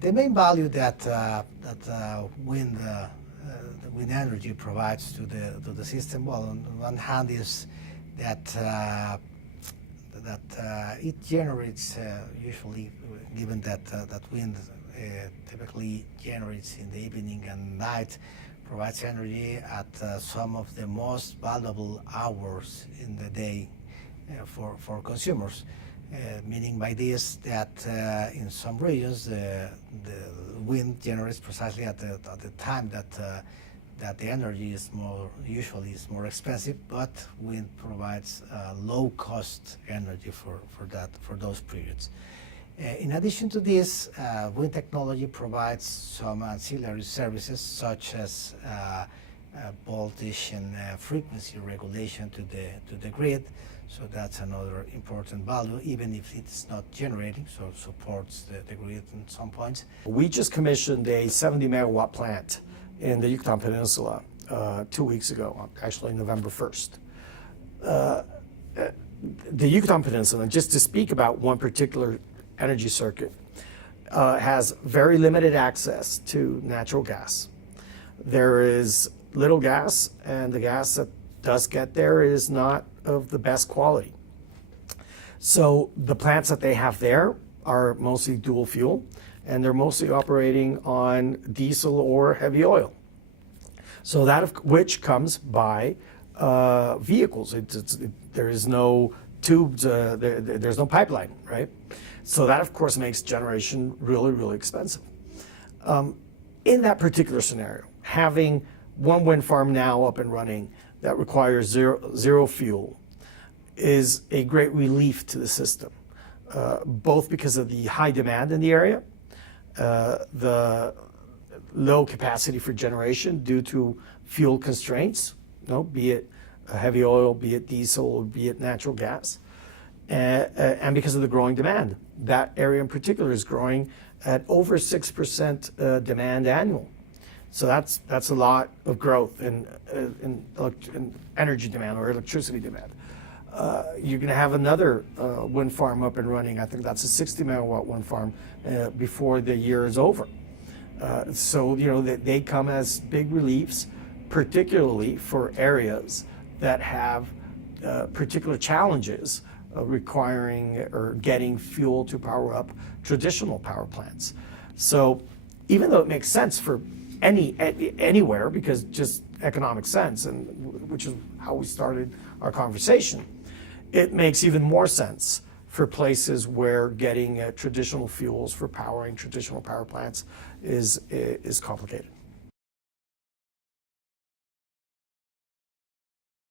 The main value that the wind energy provides to the system, well, on one hand, is that it generates usually, given that wind typically generates in the evening and night, provides energy at some of the most valuable hours in the day for consumers. Meaning by this that in some regions the wind generates precisely at the time that the energy is usually more expensive, but wind provides low cost energy for those periods. In addition to this, wind technology provides some ancillary services such as voltage and frequency regulation to the grid. So that's another important value, even if it's not generating, so it supports the grid in some points. We just commissioned a 70 megawatt plant in the Yucatan Peninsula 2 weeks ago, actually November 1st. The Yucatan Peninsula, just to speak about one particular energy circuit, has very limited access to natural gas. There is little gas, and the gas that does get there is not of the best quality. So the plants that they have there are mostly dual fuel, and they're mostly operating on diesel or heavy oil. So that of which comes by vehicles. There is no tubes, there's no pipeline, right? So that of course makes generation really, really expensive. In that particular scenario, having one wind farm now up and running that requires zero fuel is a great relief to the system, both because of the high demand in the area, the low capacity for generation due to fuel constraints, be it heavy oil, be it diesel, be it natural gas, and because of the growing demand. That area in particular is growing at over 6% demand annual. So that's a lot of growth in energy demand or electricity demand. You're going to have another wind farm up and running. I think that's a 60 megawatt wind farm before the year is over. So they come as big reliefs, particularly for areas that have particular challenges requiring or getting fuel to power up traditional power plants. So even though it makes sense for anywhere, because just economic sense, and which is how we started our conversation, it makes even more sense for places where getting traditional fuels for powering traditional power plants is complicated.